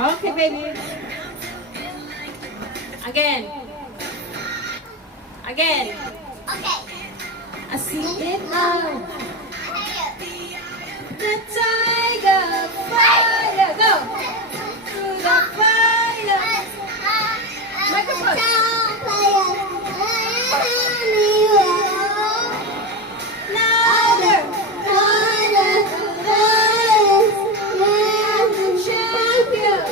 Okay, baby. Again. Again. Okay. I see it now. Hey. The tiger fire. Go. Through the fire. Microphone. Louder. Champion.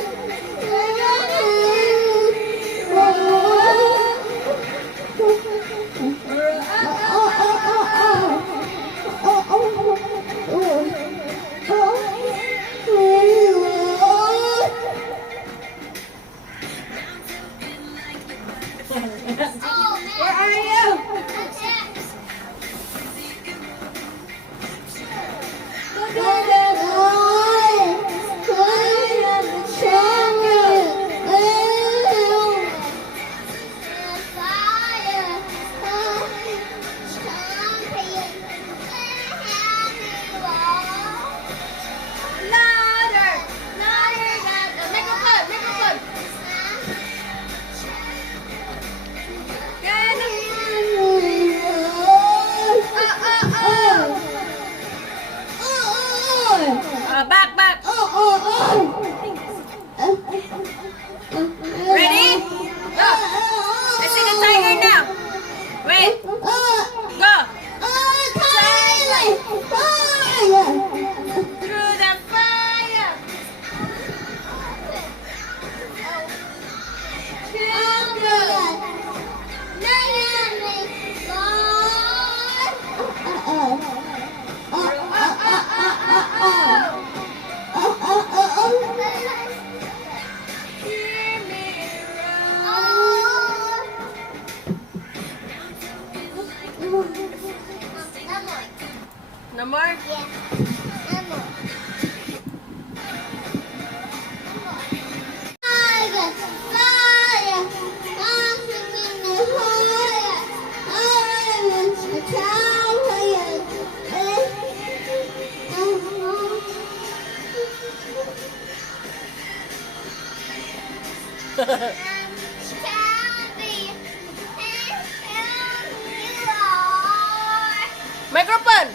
Where are you? Louder. Louder. Microphone. Microphone. Good. Back, back. Ready? Go. I see the tiger now. Wait. Go. Through the fire. Hear me roar. No more? Microphone.